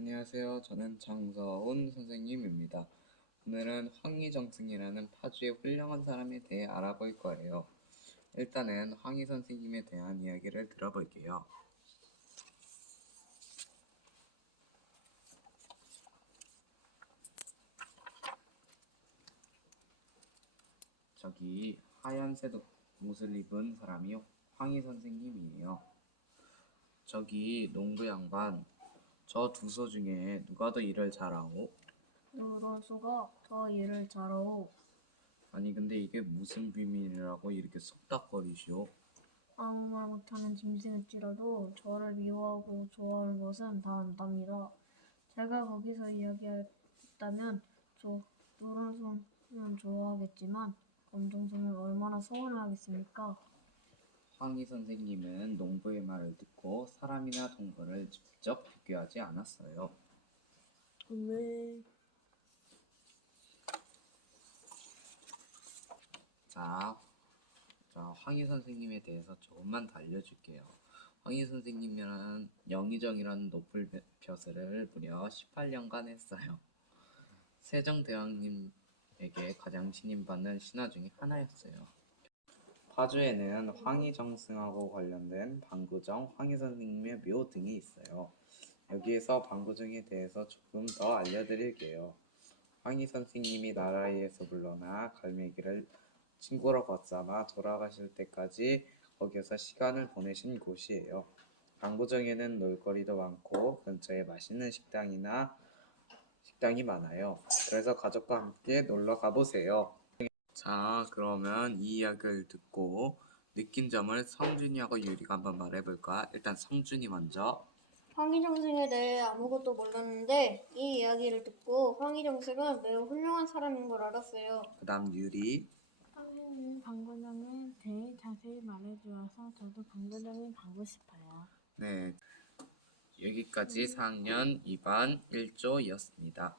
안녕하세요. 저는 장서훈 선생님입니다. 오늘은 황희정승이라는 파주의 훌륭한 사람에 대해 알아볼 거예요. 일단은 황희 선생님에 대한 이야기를 들어볼게요. 저기 하얀색 옷을 입은 사람이 황희 선생님이에요. 저기 농부 양반, 저 두소 중에 누가 더 일을 잘하오? 누런수가 더 일을 잘하오. 아니 근데 이게 무슨 비밀이라고 이렇게 속닥거리시오? 아무 말 못하는 짐승일지라도 저를 미워하고 좋아하는 것은 다 안답니다. 제가 거기서 이야기했다면 저 누런수는 좋아하겠지만 검정수는 얼마나 서운해하겠습니까? 황희 선생님은 농부의 말을 사람이나 동물을 직접 비교하지 않았어요. 네. 자, 자 황희 선생님에 대해서 조금만 더 알려줄게요. 황희 선생님이라는 영의정이라는 높을 벼- 벼슬을 무려 18년간 했어요. 세종대왕님에게 가장 신임받는 신하 중에 하나였어요. 파주에는 황희정승하고 관련된 방구정, 황희 선생님의 묘 등이 있어요. 여기에서 방구정에 대해서 조금 더 알려드릴게요. 황희 선생님이 나라에서 물러나 갈매기를 친구로 받삼아 돌아가실 때까지 거기서 시간을 보내신 곳이에요. 방구정에는 놀거리도 많고 근처에 맛있는 식당이나 식당이 많아요. 그래서 가족과 함께 놀러 가보세요. 자, 그러면 이 이야기를 듣고 느낀 점을 성준이하고 유리가 한번 말해볼까? 일단 성준이 먼저. 황희정승에 대해 아무것도 몰랐는데 이 이야기를 듣고 황희정승은 매우 훌륭한 사람인 걸 알았어요. 그 다음 유리. 선생님 방구정에 대해 자세히 말해주어서 저도 방구정에 가고 싶어요. 네. 여기까지 4학년 2반 1조였습니다.